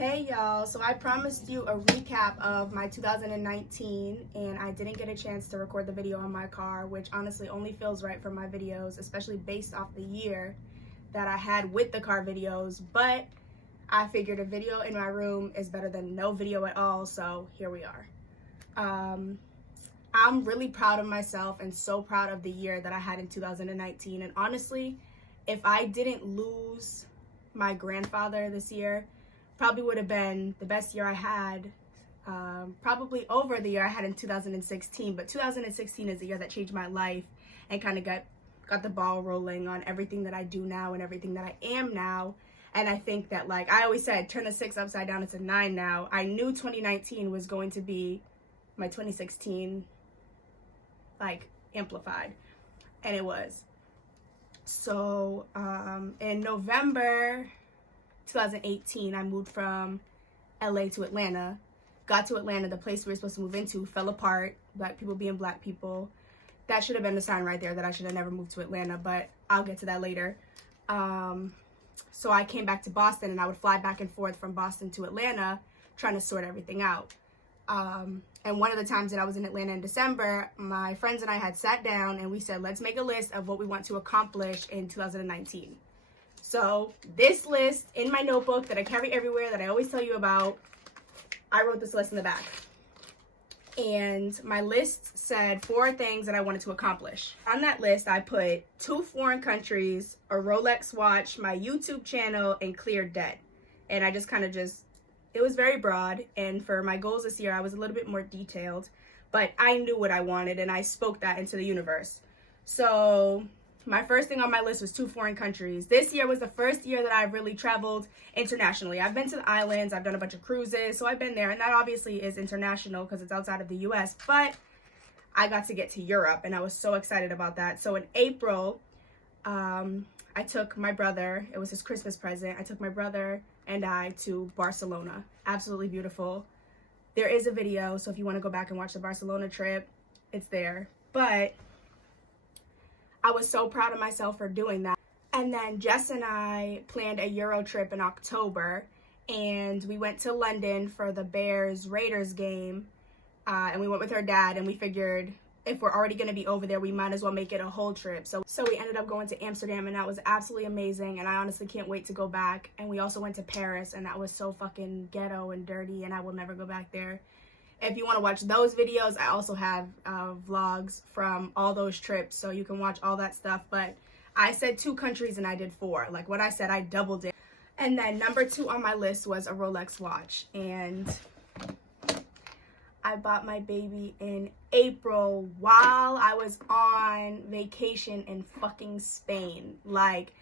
Hey y'all, so I promised you a recap of my 2019 and I didn't get a chance to record the video on my car, which honestly only feels right for my videos, especially based off the year that I had with the car videos, but I figured a video in my room is better than no video at all, so here we are. I'm really proud of myself and so proud of the year that I had in 2019, and honestly, if I didn't lose my grandfather this year, probably would have been the best year I had, probably over the year I had in 2016, but 2016 is the year that changed my life and kind of got the ball rolling on everything that I do now and everything that I am now. And I think that, like I always said, turn a 6 upside down, it's a 9 now. I knew 2019 was going to be my 2016, like, amplified, and it was. So in November 2018, I moved from LA to Atlanta. Got to Atlanta, the place we were supposed to move into fell apart, black people being black people. That should have been the sign right there that I should have never moved to Atlanta, but I'll get to that later. So I came back to Boston, and I would fly back and forth from Boston to Atlanta trying to sort everything out. And one of the times that I was in Atlanta in December, my friends and I had sat down and we said, let's make a list of what we want to accomplish in 2019. So this list in my notebook that I carry everywhere, that I always tell you about, I wrote this list in the back. And my list said 4 things that I wanted to accomplish. On that list, I put 2 foreign countries, a Rolex watch, my YouTube channel, and cleared debt. And I just it was very broad. And for my goals this year, I was a little bit more detailed. But I knew what I wanted, and I spoke that into the universe. So my first thing on my list was 2 foreign countries. This year was the first year that I really traveled internationally. I've been to the islands, I've done a bunch of cruises, so I've been there, and that obviously is international because it's outside of the US, but I got to get to Europe, and I was so excited about that. So in April, I took my brother, it was his Christmas present, I took my brother and I to Barcelona. Absolutely beautiful. There is a video, so if you want to go back and watch the Barcelona trip, it's there. But I was so proud of myself for doing that. And then Jess and I planned a Euro trip in October, and we went to London for the Bears-Raiders game, and we went with her dad, and we figured if we're already going to be over there, we might as well make it a whole trip. So we ended up going to Amsterdam, and that was absolutely amazing, and I honestly can't wait to go back. And we also went to Paris, and that was so fucking ghetto and dirty, and I will never go back there. If you want to watch those videos, I also have vlogs from all those trips, so you can watch all that stuff. But I said 2 countries and I did 4. Like what I said, I doubled it. And then number 2 on my list was a Rolex watch. And I bought my baby in April while I was on vacation in fucking Spain. Like,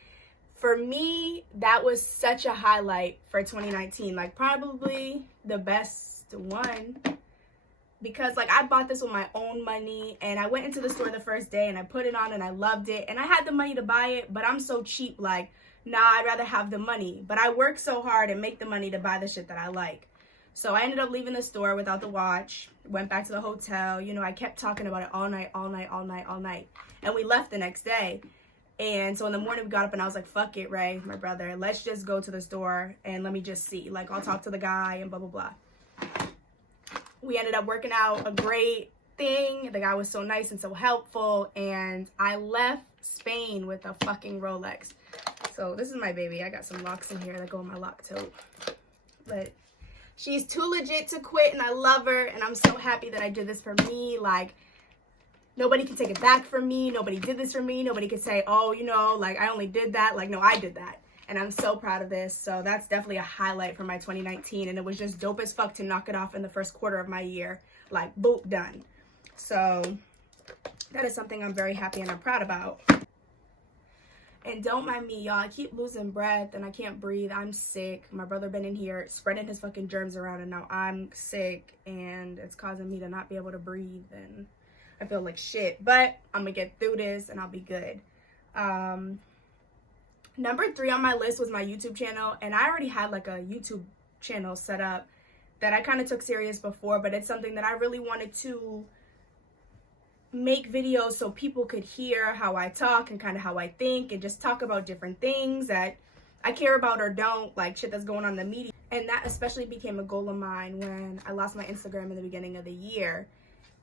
for me, that was such a highlight for 2019. Like, probably the best one. Because, like, I bought this with my own money, and I went into the store the first day, and I put it on, and I loved it, and I had the money to buy it, but I'm so cheap, like, nah, I'd rather have the money. But I work so hard and make the money to buy the shit that I like. So I ended up leaving the store without the watch, went back to the hotel. You know, I kept talking about it all night, and we left the next day. And so in the morning, we got up, and I was like, fuck it, Ray, my brother, let's just go to the store, and let me just see. Like, I'll talk to the guy, and blah, blah, blah. We ended up working out a great thing. The guy was so nice and so helpful, and I left Spain with a fucking Rolex. So this is my baby. I got some locks in here that go in my lock tote. But she's too legit to quit, and I love her, and I'm so happy that I did this for me. Like, nobody can take it back from me. Nobody did this for me. Nobody could say, oh, you know, like, I only did that. Like, no, I did that. And I'm so proud of this. So that's definitely a highlight for my 2019. And it was just dope as fuck to knock it off in the first quarter of my year. Like, boop, done. So that is something I'm very happy and I'm proud about. And don't mind me, y'all. I keep losing breath and I can't breathe. I'm sick. My brother been in here spreading his fucking germs around, and now I'm sick. And it's causing me to not be able to breathe. And I feel like shit. But I'm going to get through this and I'll be good. Number 3 on my list was my YouTube channel, and I already had like a YouTube channel set up that I kind of took serious before, but it's something that I really wanted to make videos so people could hear how I talk and kind of how I think, and just talk about different things that I care about or don't, like shit that's going on in the media. And that especially became a goal of mine when I lost my Instagram in the beginning of the year.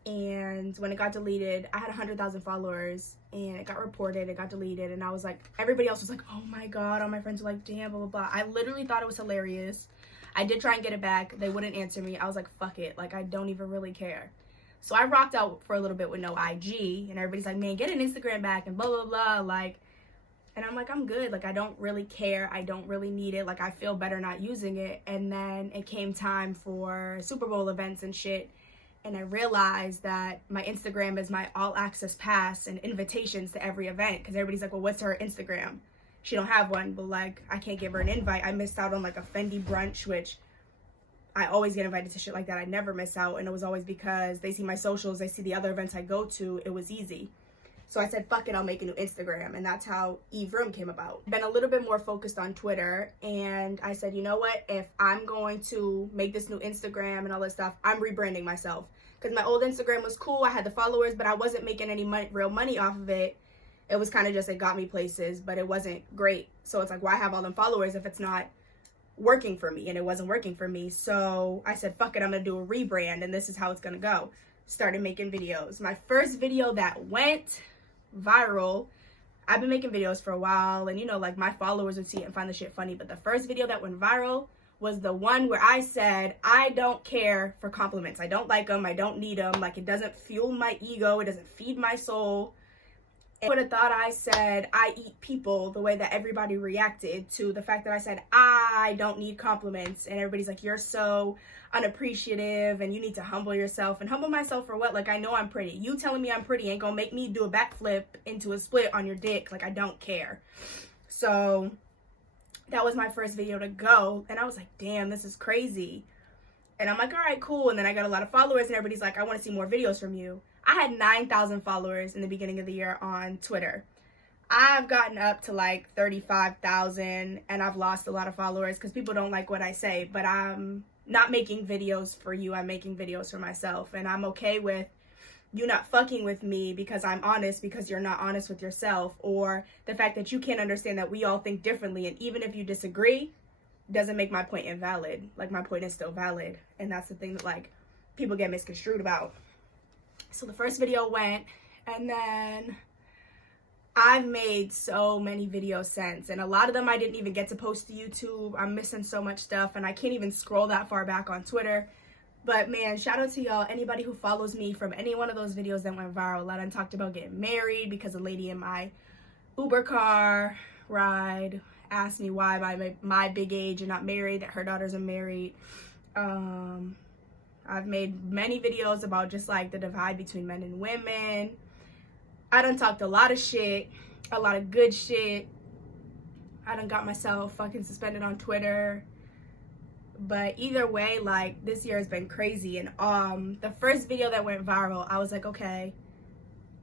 And when it got deleted, I had 100,000 followers and it got reported, it got deleted. And I was like, everybody else was like, oh my God, all my friends were like, damn, blah, blah, blah. I literally thought it was hilarious. I did try and get it back. They wouldn't answer me. I was like, fuck it. Like, I don't even really care. So I rocked out for a little bit with no IG. And everybody's like, man, get an Instagram back and blah, blah, blah. Like, and I'm like, I'm good. Like, I don't really care. I don't really need it. Like, I feel better not using it. And then it came time for Super Bowl events and shit. And I realized that my Instagram is my all access pass and invitations to every event. Because everybody's like, well, what's her Instagram? She don't have one, but like, I can't give her an invite. I missed out on like a Fendi brunch, which I always get invited to shit like that. I never miss out. And it was always because they see my socials, they see the other events I go to. It was easy. So I said, fuck it, I'll make a new Instagram. And that's how Eve Room came about. Been a little bit more focused on Twitter. And I said, you know what? If I'm going to make this new Instagram and all this stuff, I'm rebranding myself. Because my old Instagram was cool. I had the followers, but I wasn't making any real money off of it. It was kind of just, it got me places, but it wasn't great. So it's like, why have all them followers if it's not working for me? And it wasn't working for me. So I said, fuck it, I'm going to do a rebrand. And this is how it's going to go. Started making videos. My first video that went viral, I've been making videos for a while, and you know, like my followers would see it and find the shit funny, but the first video that went viral was the one where I said, I don't care for compliments. I don't like them. I don't need them. Like, it doesn't fuel my ego. It doesn't feed my soul. And would have thought I said, I eat people, the way that everybody reacted to the fact that I said, I don't need compliments. And everybody's like, you're so unappreciative and you need to humble yourself. And humble myself for what? Like, I know I'm pretty. You telling me I'm pretty ain't gonna make me do a backflip into a split on your dick. Like, I don't care. So that was my first video to go. And I was like, damn, this is crazy. And I'm like, all right, cool. And then I got a lot of followers and everybody's like, I want to see more videos from you. I had 9,000 followers in the beginning of the year on Twitter. I've gotten up to like 35,000 and I've lost a lot of followers because people don't like what I say. But I'm not making videos for you. I'm making videos for myself. And I'm okay with you not fucking with me because I'm honest because you're not honest with yourself. Or the fact that you can't understand that we all think differently. And even if you disagree, doesn't make my point invalid. Like, my point is still valid. And that's the thing that like people get misconstrued about. So the first video went, and then I've made so many videos since, and a lot of them I didn't even get to post to YouTube. I'm missing so much stuff, and I can't even scroll that far back on Twitter. But man, shout out to y'all, anybody who follows me from any one of those videos that went viral. I done talked about getting married because a lady in my Uber car ride asked me why my big age and not married, that her daughters are married. I've made many videos about just like the divide between men and women. I done talked a lot of shit, a lot of good shit. I done got myself fucking suspended on Twitter. But either way, like, this year has been crazy. And the first video that went viral, I was like, okay,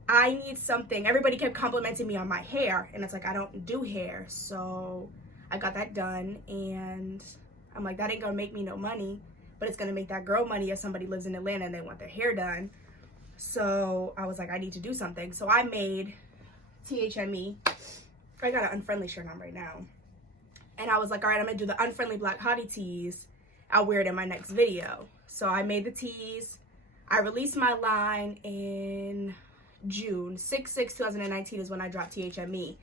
I need something. Everybody kept complimenting me on my hair, and it's like, I don't do hair. So I got that done, and I'm like, that ain't gonna make me no money, but it's gonna make that girl money if somebody lives in Atlanta and they want their hair done. So I was like, I need to do something. So I made THME. I got an unfriendly shirt on right now. And I was like, all right, I'm gonna do the unfriendly black hottie tees. I'll wear it in my next video. So I made the tees. I released my line in June. 6/6/2019 is when I dropped THME.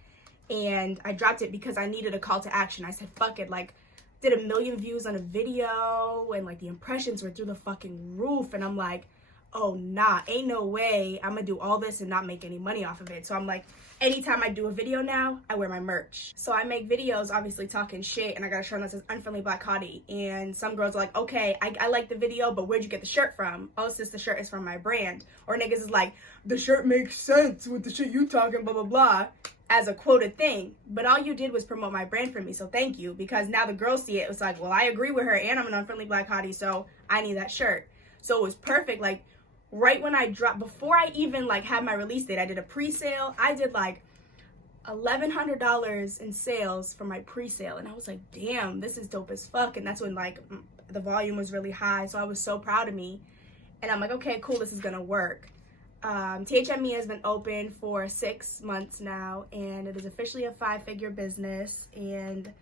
And I dropped it because I needed a call to action. I said, fuck it, like, did 1 million views on a video, and like the impressions were through the fucking roof. And I'm like, oh nah, ain't no way I'm gonna do all this and not make any money off of it. So I'm like, anytime I do a video now, I wear my merch. So I make videos obviously talking shit, and I got a shirt that says unfriendly black hottie. And some girls are like, okay, I like the video, but where'd you get the shirt from? Oh, sis, the shirt is from my brand. Or niggas is like, the shirt makes sense with the shit you talking, blah blah blah, as a quoted thing. But all you did was promote my brand for me, so thank you. Because now the girls see it, it's like, well, I agree with her, and I'm an unfriendly black hottie, so I need that shirt. So it was perfect. Like, right when I dropped, before I even like had my release date, I did a pre-sale. I did like $1,100 in sales for my pre-sale, and I was like, damn, this is dope as fuck. And that's when like the volume was really high, so I was so proud of me. And I'm like, okay, cool, this is gonna work. THME has been open for 6 months now, and it is officially a 5-figure business. And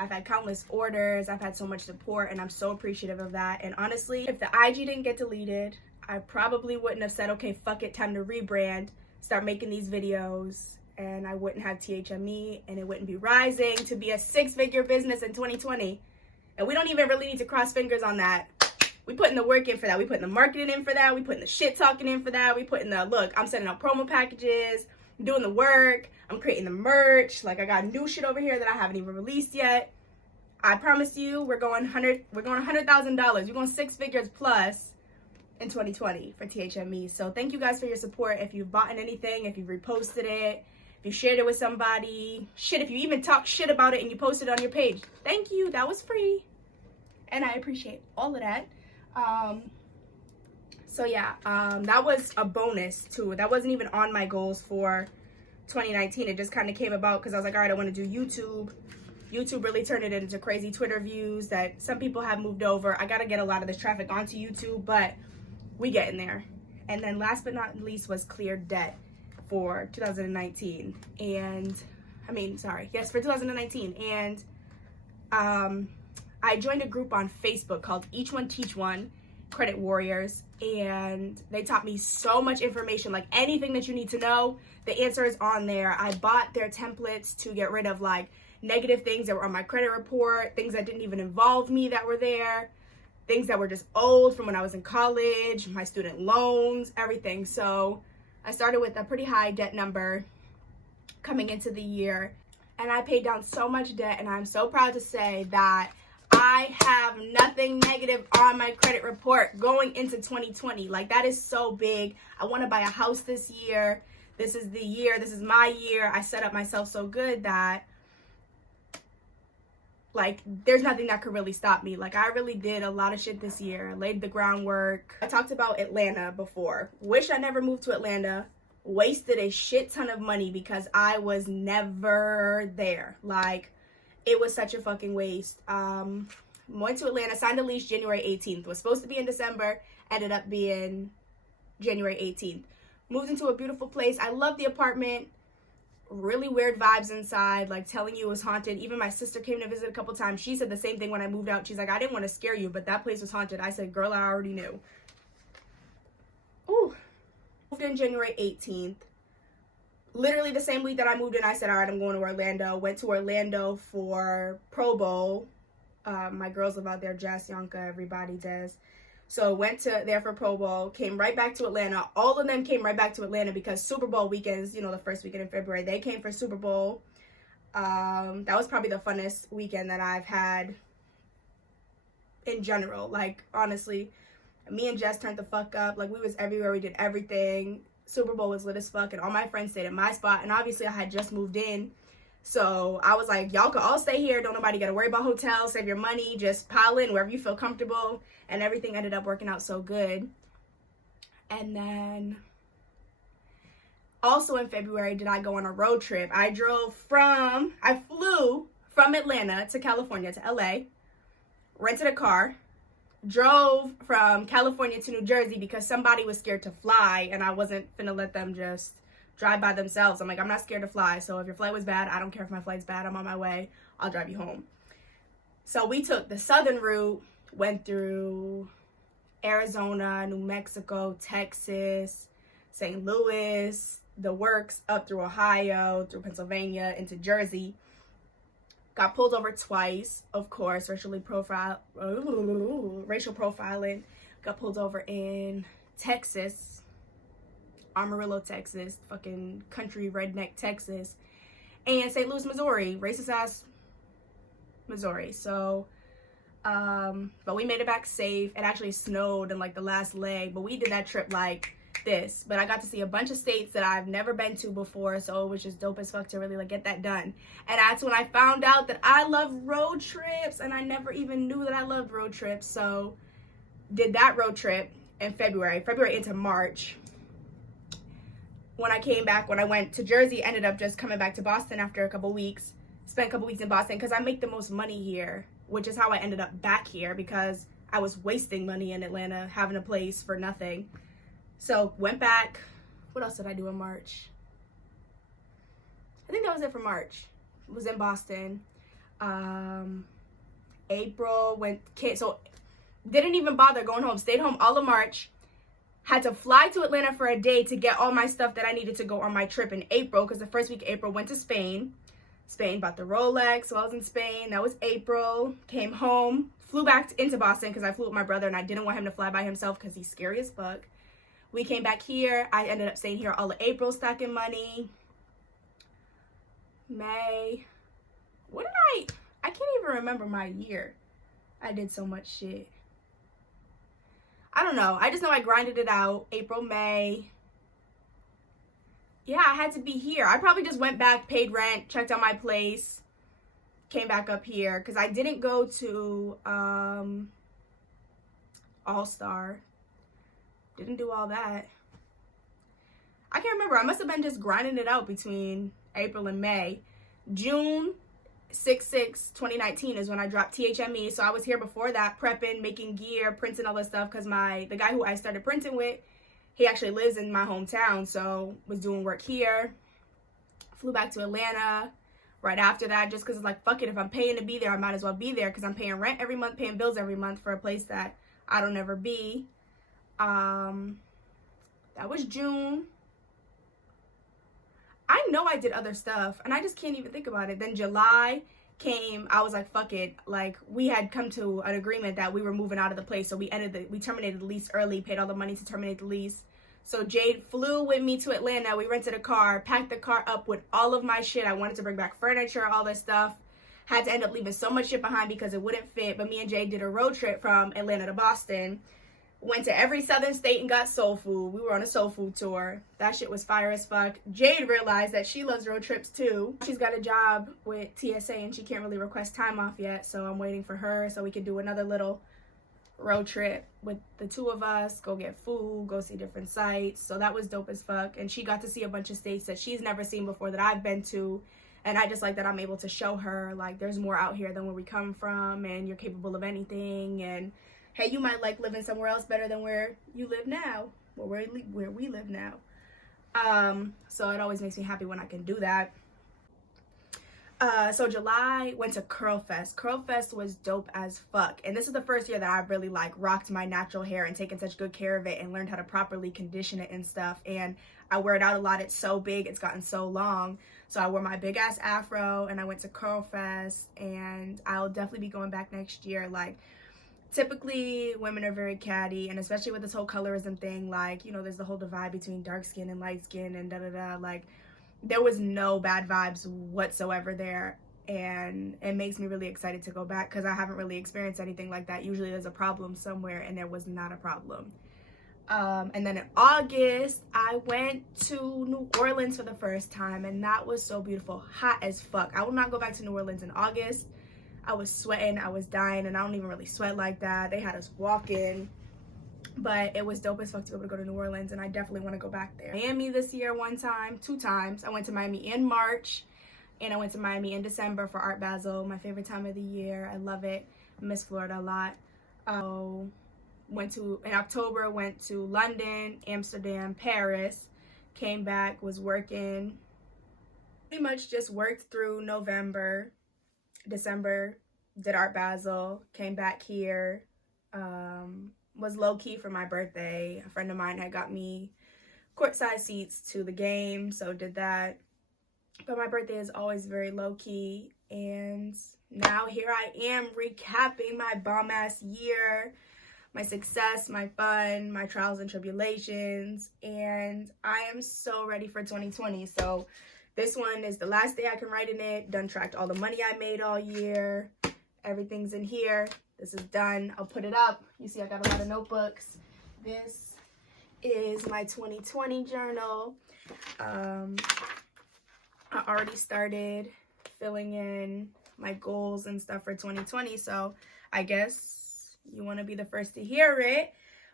I've had countless orders. I've had so much support, and I'm so appreciative of that. And honestly, if the IG didn't get deleted, I probably wouldn't have said, okay, fuck it, time to rebrand, start making these videos, and I wouldn't have THME, and it wouldn't be rising to be a 6-figure business in 2020. And we don't even really need to cross fingers on that. We putting the work in for that. We putting the marketing in for that. We putting the shit talking in for that. We putting the, look, I'm sending out promo packages, I'm doing the work, I'm creating the merch. Like, I got new shit over here that I haven't even released yet. I promise you, we're going $100,000. We're going 6 figures plus in 2020 for THME. So thank you guys for your support. If you've bought anything, if you've reposted it, if you shared it with somebody, shit, if you even talk shit about it and you posted it on your page, thank you. That was free. And I appreciate all of that. So yeah, that was a bonus too. That wasn't even on my goals for 2019. It just kind of came about because I was like, all right, I want to do YouTube. YouTube really turned it into crazy Twitter views that some people have moved over. I got to get a lot of this traffic onto YouTube, but we get in there. And then last but not least was cleared debt for 2019. And for 2019. And I joined a group on Facebook called Each One Teach One Credit Warriors, and they taught me so much information, like anything that you need to know, the answer is on there. I bought their templates to get rid of like negative things that were on my credit report, things that didn't even involve me that were there, things that were just old from when I was in college, my student loans, everything. So I started with a pretty high debt number coming into the year, and I paid down so much debt, and I'm so proud to say that I have nothing negative on my credit report going into 2020. Like, that is so big. I want to buy a house this year. This is the year. This is my year. I set up myself so good that, like, there's nothing that could really stop me. Like, I really did a lot of shit this year. I laid the groundwork. I talked about Atlanta before. Wish I never moved to Atlanta. Wasted a shit ton of money because I was never there. Like, it was such a fucking waste. Went to Atlanta, signed a lease January 18th. Was supposed to be in December, ended up being January 18th. Moved into a beautiful place. I love the apartment. Really weird vibes inside, like telling you it was haunted. Even my sister came to visit a couple times. She said the same thing when I moved out. She's like, I didn't want to scare you, but that place was haunted. I said, girl, I already knew. Ooh. Moved in January 18th. Literally the same week that I moved in, I said, all right, I'm going to Orlando. Went to Orlando for Pro Bowl. My girls live out there, Jess, Yanka, everybody does. So went there for Pro Bowl, came right back to Atlanta. All of them came right back to Atlanta because Super Bowl weekends, the first weekend in February, they came for Super Bowl. That was probably the funnest weekend that I've had in general. Like, honestly, me and Jess turned the fuck up. Like, we was everywhere. We did everything. Super Bowl was lit as fuck, and all my friends stayed at my spot, and obviously I had just moved in, so I was like, y'all can all stay here, don't nobody gotta worry about hotels, save your money, just pile in wherever you feel comfortable, and everything ended up working out so good. And then also in February did I go on a road trip. I flew from Atlanta to California to LA, rented a car, drove from California to New Jersey because somebody was scared to fly, and I wasn't finna let them just drive by themselves. I'm like, I'm not scared to fly, so if your flight was bad, I don't care if my flight's bad, I'm on my way, I'll drive you home. So we took the southern route, went through Arizona, New Mexico, Texas, St. Louis, the works, up through Ohio, through Pennsylvania, into Jersey. Got pulled over twice, of course, racial profiling. Got pulled over in Texas, Amarillo, Texas, fucking country redneck Texas, and St. Louis, Missouri, racist ass Missouri. So, but we made it back safe. It actually snowed in like the last leg, but we did that trip like this. But I got to see a bunch of states that I've never been to before, so it was just dope as fuck to really like get that done. And that's when I found out that I love road trips, and I never even knew that I loved road trips. So did that road trip in February into March. When I came back, when I went to Jersey, ended up just coming back to Boston after a couple weeks. Spent a couple weeks in Boston because I make the most money here, which is how I ended up back here, because I was wasting money in Atlanta, having a place for nothing. So went back. What else did I do in March? I think that was it for March. Was in Boston. April didn't even bother going home. Stayed home all of March. Had to fly to Atlanta for a day to get all my stuff that I needed to go on my trip in April, because the first week of April went to Spain. Bought the Rolex while I was in Spain. That was April. Came home, flew back into Boston because I flew with my brother and I didn't want him to fly by himself because he's scary as fuck. We came back here. I ended up staying here all of April, stacking money. May. I can't even remember my year. I did so much shit. I don't know. I just know I grinded it out. April, May. Yeah, I had to be here. I probably just went back, paid rent, checked out my place, came back up here. Because I didn't go to All-Star. Didn't do all that. I can't remember. I must have been just grinding it out between April and May. June 6/6/2019 is when I dropped THME. So I was here before that, prepping, making gear, printing all this stuff, because the guy who I started printing with, he actually lives in my hometown, so was doing work here. Flew back to Atlanta right after that, just because it's like, fuck it, if I'm paying to be there, I might as well be there, because I'm paying rent every month, paying bills every month for a place that I don't ever be. That was June. I know I did other stuff, and I just can't even think about it. Then July came. I was like, fuck it. Like, we had come to an agreement that we were moving out of the place, so we terminated the lease early, paid all the money to terminate the lease. So Jade flew with me to Atlanta. We rented a car, packed the car up with all of my shit. I wanted to bring back furniture, all this stuff. Had to end up leaving so much shit behind because it wouldn't fit. But me and Jade did a road trip from Atlanta to Boston. Went to every southern state and got soul food. We were on a soul food tour. That shit was fire as fuck. Jade realized that she loves road trips too. She's got a job with TSA and she can't really request time off yet. So I'm waiting for her so we can do another little road trip with the two of us. Go get food, go see different sites. So that was dope as fuck. And she got to see a bunch of states that she's never seen before that I've been to. And I just like that I'm able to show her, like, there's more out here than where we come from, and you're capable of anything. And hey, you might like living somewhere else better than where you live now, or where we live now. So it always makes me happy when I can do that. So July, went to Curl Fest. Curl Fest was dope as fuck. And this is the first year that I really like rocked my natural hair and taken such good care of it and learned how to properly condition it and stuff. And I wear it out a lot. It's so big. It's gotten so long. So I wore my big ass afro and I went to Curl Fest, and I'll definitely be going back next year. Like, typically women are very catty, and especially with this whole colorism thing, like, you know, there's the whole divide between dark skin and light skin and da-da-da. Like, there was no bad vibes whatsoever there, and it makes me really excited to go back because I haven't really experienced anything like that. Usually there's a problem somewhere, and there was not a problem. And then in August, I went to New Orleans for the first time, and that was so beautiful. Hot as fuck. I will not go back to New Orleans in August. I was sweating, I was dying, and I don't even really sweat like that. They had us walking, but it was dope as fuck to be able to go to New Orleans, and I definitely want to go back there. Miami this year two times. I went to Miami in March, and I went to Miami in December for Art Basel, my favorite time of the year. I love it. I miss Florida a lot. In October, went to London, Amsterdam, Paris, came back, was working. Pretty much just worked through November. December, did Art Basel, came back here, was low-key for my birthday. A friend of mine had got me courtside seats to the game, so did that. But my birthday is always very low-key, and now here I am recapping my bomb-ass year, my success, my fun, my trials and tribulations, and I am so ready for 2020. So this one is the last day I can write in it. Done tracked all the money I made all year. Everything's in here. This is done. I'll put it up. You see I got a lot of notebooks. This is my 2020 journal. I already started filling in my goals and stuff for 2020. So I guess you want to be the first to hear it.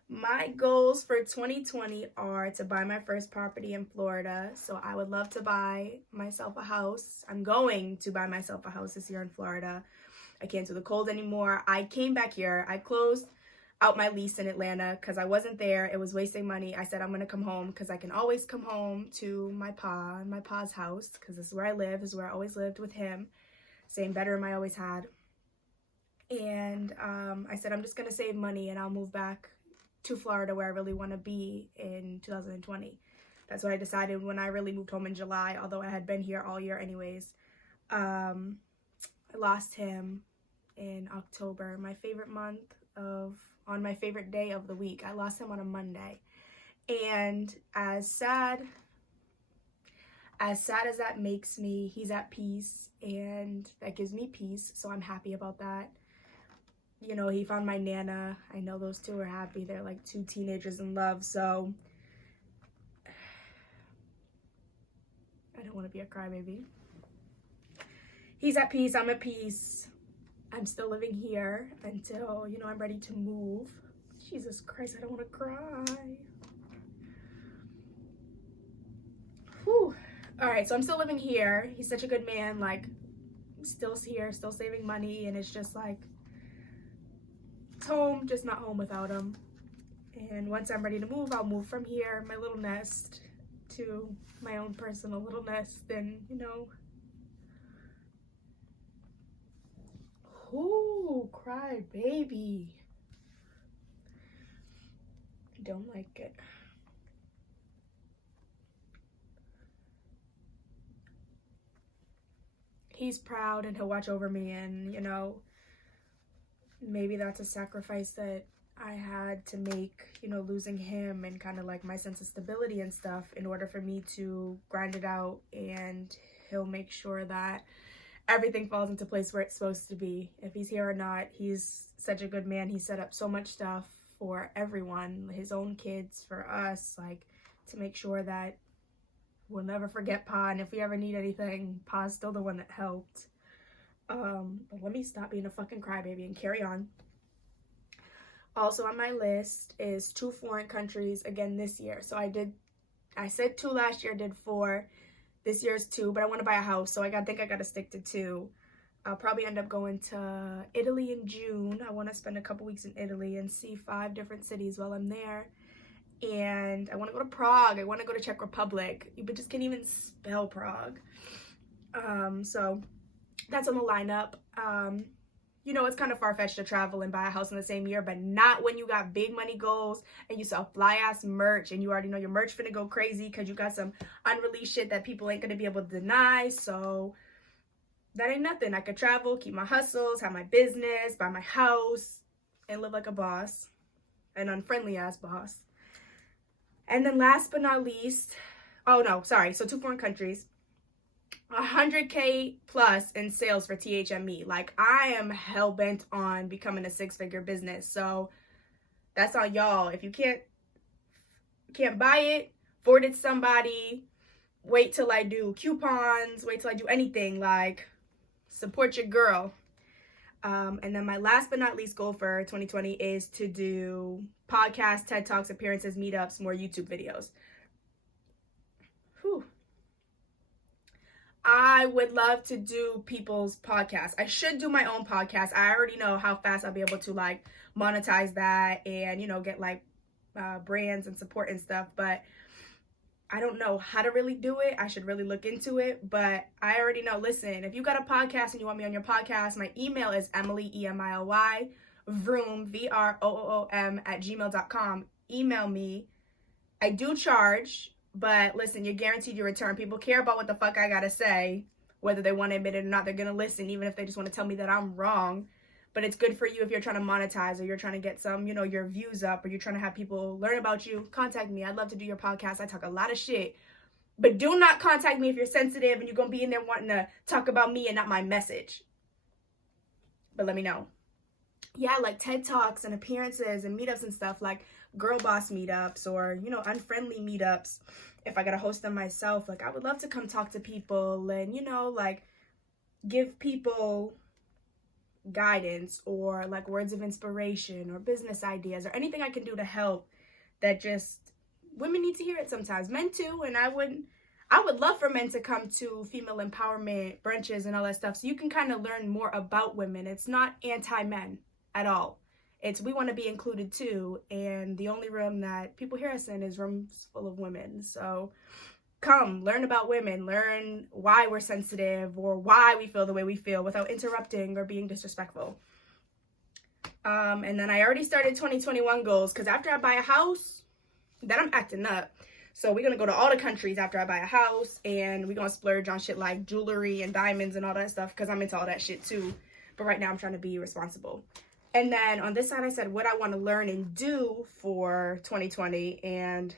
My goals for 2020 are to buy my first property in Florida. So I would love to buy myself a house. I'm going to buy myself a house this year in Florida. I can't do the cold anymore. I came back here. I closed out my lease in Atlanta because I wasn't there. It was wasting money. I said I'm going to come home because I can always come home to my pa's house because this is where I live. This is where I always lived with him. same bedroom I always had. And I said, I'm just going to save money and I'll move back to Florida where I really want to be in 2020. That's what I decided when I really moved home in July, although I had been here all year anyways. I lost him in October, my favorite month on my favorite day of the week. I lost him on a Monday. And as sad as that makes me, he's at peace, and that gives me peace. So I'm happy about that. You know, he found my Nana. I know those two are happy. They're like two teenagers in love. So I don't want to be a crybaby. He's at peace. I'm at peace. I'm still living here until, you know, I'm ready to move. Jesus Christ, I don't want to cry. Whew. All right, so I'm still living here. He's such a good man, like, still here, still saving money, and it's just like, it's home, just not home without him. And once I'm ready to move, I'll move from here, my little nest, to my own personal little nest, and, you know. Ooh, cry baby. I don't like it. He's proud and he'll watch over me, and, you know, maybe that's a sacrifice that I had to make, you know, losing him and kind of like my sense of stability and stuff in order for me to grind it out, and he'll make sure that everything falls into place where it's supposed to be. If he's here or not, he's such a good man. He set up so much stuff for everyone, his own kids, for us, like, to make sure that we'll never forget Pa, and if we ever need anything, Pa's still the one that helped. But let me stop being a fucking crybaby and carry on. Also on my list is 2 foreign countries again this year. So I said 2 last year, did 4. This year's 2, but I want to buy a house, so I think I got to stick to 2. I'll probably end up going to Italy in June. I want to spend a couple weeks in Italy and see 5 different cities while I'm there. And I want to go to Prague. I want to go to Czech Republic. You just can't even spell Prague. So that's on the lineup. You know, it's kind of far-fetched to travel and buy a house in the same year, but not when you got big money goals and you sell fly-ass merch and you already know your merch finna go crazy because you got some unreleased shit that people ain't gonna be able to deny. So that ain't nothing. I could travel, keep my hustles, have my business, buy my house, and live like a boss, an unfriendly-ass boss. And then last but not least, so 2 foreign countries. 100K plus in sales for THME. Like, I am hell-bent on becoming a 6-figure business. So that's on y'all. If you can't buy it, forward it to somebody, wait till I do coupons, wait till I do anything, like, support your girl. And then my last but not least goal for 2020 is to do podcasts, TED Talks, appearances, meetups, more YouTube videos. Whew. I would love to do people's podcasts. I should do my own podcast. I already know how fast I'll be able to, like, monetize that and, you know, get, like, brands and support and stuff. But I don't know how to really do it. I should really look into it. But I already know, listen, if you got a podcast and you want me on your podcast, my email is Emily, EMILY, Vroom, VROOM, @gmail.com. Email me. I do charge. But listen, you're guaranteed your return. People care about what the fuck I gotta say, whether they want to admit it or not. They're gonna listen, even if they just want to tell me that I'm wrong. But it's good for you if you're trying to monetize, or you're trying to get some, you know, your views up, or you're trying to have people learn about you. Contact me. I'd love to do your podcast. I talk a lot of shit. But do not contact me if you're sensitive and you're gonna be in there wanting to talk about me and not my message. But let me know. Yeah, like TED Talks and appearances and meetups and stuff, like girl boss meetups, or, you know, unfriendly meetups. If I gotta host them myself, like, I would love to come talk to people and, you know, like, give people guidance, or like words of inspiration, or business ideas, or anything I can do to help. That just, women need to hear it sometimes, men too. And I would love for men to come to female empowerment brunches and all that stuff, so you can kind of learn more about women. It's not anti-men at all. It's, we want to be included too, and the only room that people hear us in is rooms full of women. So come learn about women, learn why we're sensitive or why we feel the way we feel without interrupting or being disrespectful. And then I already started 2021 goals, because after I buy a house, then I'm acting up. So we're gonna go to all the countries after I buy a house, and we're gonna splurge on shit like jewelry and diamonds and all that stuff, because I'm into all that shit too. But right now I'm trying to be responsible. And then on this side, I said what I want to learn and do for 2020, and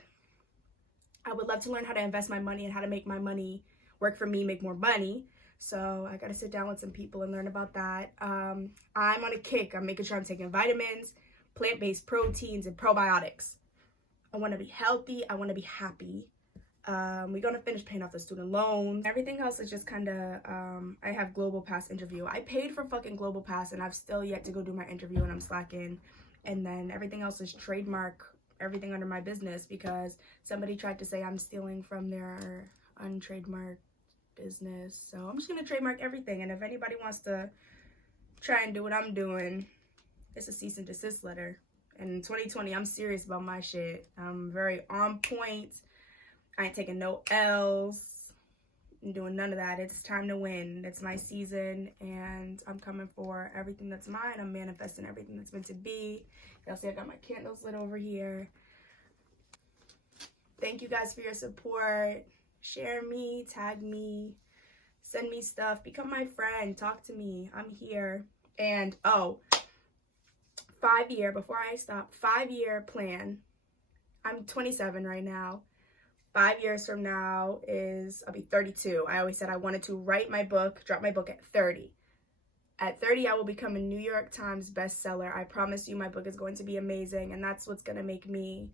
I would love to learn how to invest my money and how to make my money work for me, make more money. So I got to sit down with some people and learn about that. I'm on a kick. I'm making sure I'm taking vitamins, plant-based proteins, and probiotics. I want to be healthy. I want to be happy. We're going to finish paying off the student loans. Everything else is just kind of, I have Global Pass interview. I paid for fucking Global Pass, and I've still yet to go do my interview, and I'm slacking. And then everything else is trademark everything under my business, because somebody tried to say I'm stealing from their untrademarked business. So I'm just going to trademark everything. And if anybody wants to try and do what I'm doing, it's a cease and desist letter. And in 2020, I'm serious about my shit. I'm very on point. I ain't taking no L's. I'm doing none of that. It's time to win. It's my season, and I'm coming for everything that's mine. I'm manifesting everything that's meant to be. Y'all see I got my candles lit over here. Thank you guys for your support. Share me, tag me, send me stuff. Become my friend. Talk to me. I'm here. And, 5-year, before I stop, 5-year plan. I'm 27 right now. 5 years from now I'll be 32. I always said I wanted to write my book, drop my book at 30. At 30, I will become a New York Times bestseller. I promise you my book is going to be amazing, and that's what's going to make me,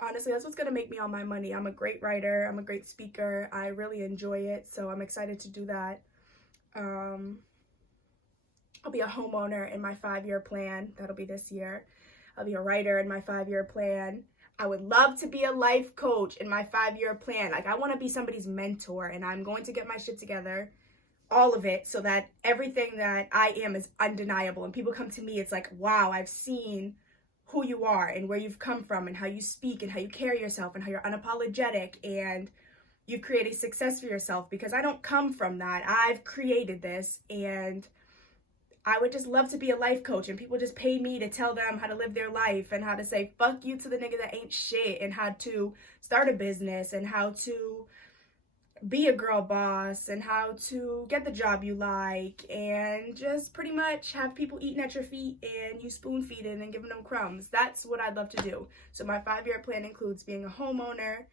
honestly, that's what's going to make me all my money. I'm a great writer. I'm a great speaker. I really enjoy it, so I'm excited to do that. I'll be a homeowner in my 5-year plan. That'll be this year. I'll be a writer in my 5-year plan. I would love to be a life coach in my 5-year plan. Like, I want to be somebody's mentor, and I'm going to get my shit together, all of it, so that everything that I am is undeniable. And people come to me, it's like, wow, I've seen who you are and where you've come from and how you speak and how you carry yourself and how you're unapologetic and you've created success for yourself, because I don't come from that. I've created this, and I would just love to be a life coach, and people just pay me to tell them how to live their life and how to say fuck you to the nigga that ain't shit, and how to start a business and how to be a girl boss and how to get the job you like, and just pretty much have people eating at your feet and you spoon feeding and giving them crumbs. That's what I'd love to do. So my 5-year plan includes being a homeowner,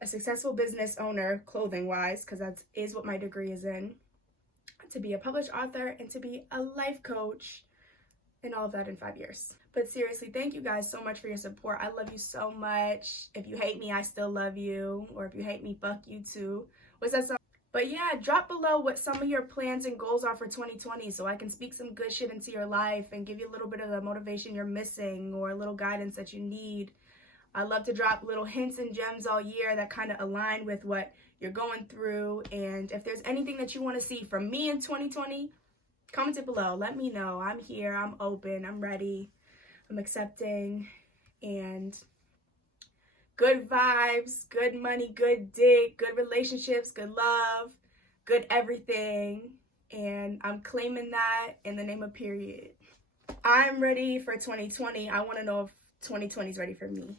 a successful business owner, clothing wise, because that is what my degree is in, to be a published author, and to be a life coach, and all of that in 5 years. But seriously, thank you guys so much for your support. I love you so much. If you hate me, I still love you. Or if you hate me, fuck you too. What's that song? But yeah, drop below what some of your plans and goals are for 2020, so I can speak some good shit into your life and give you a little bit of the motivation you're missing, or a little guidance that you need. I love to drop little hints and gems all year that kind of align with what you're going through. And if there's anything that you want to see from me in 2020, comment it below. Let me know. I'm here. I'm open. I'm ready. I'm accepting. And good vibes, good money, good dick, good relationships, good love, good everything. And I'm claiming that in the name of period. I'm ready for 2020. I want to know if 2020 is ready for me.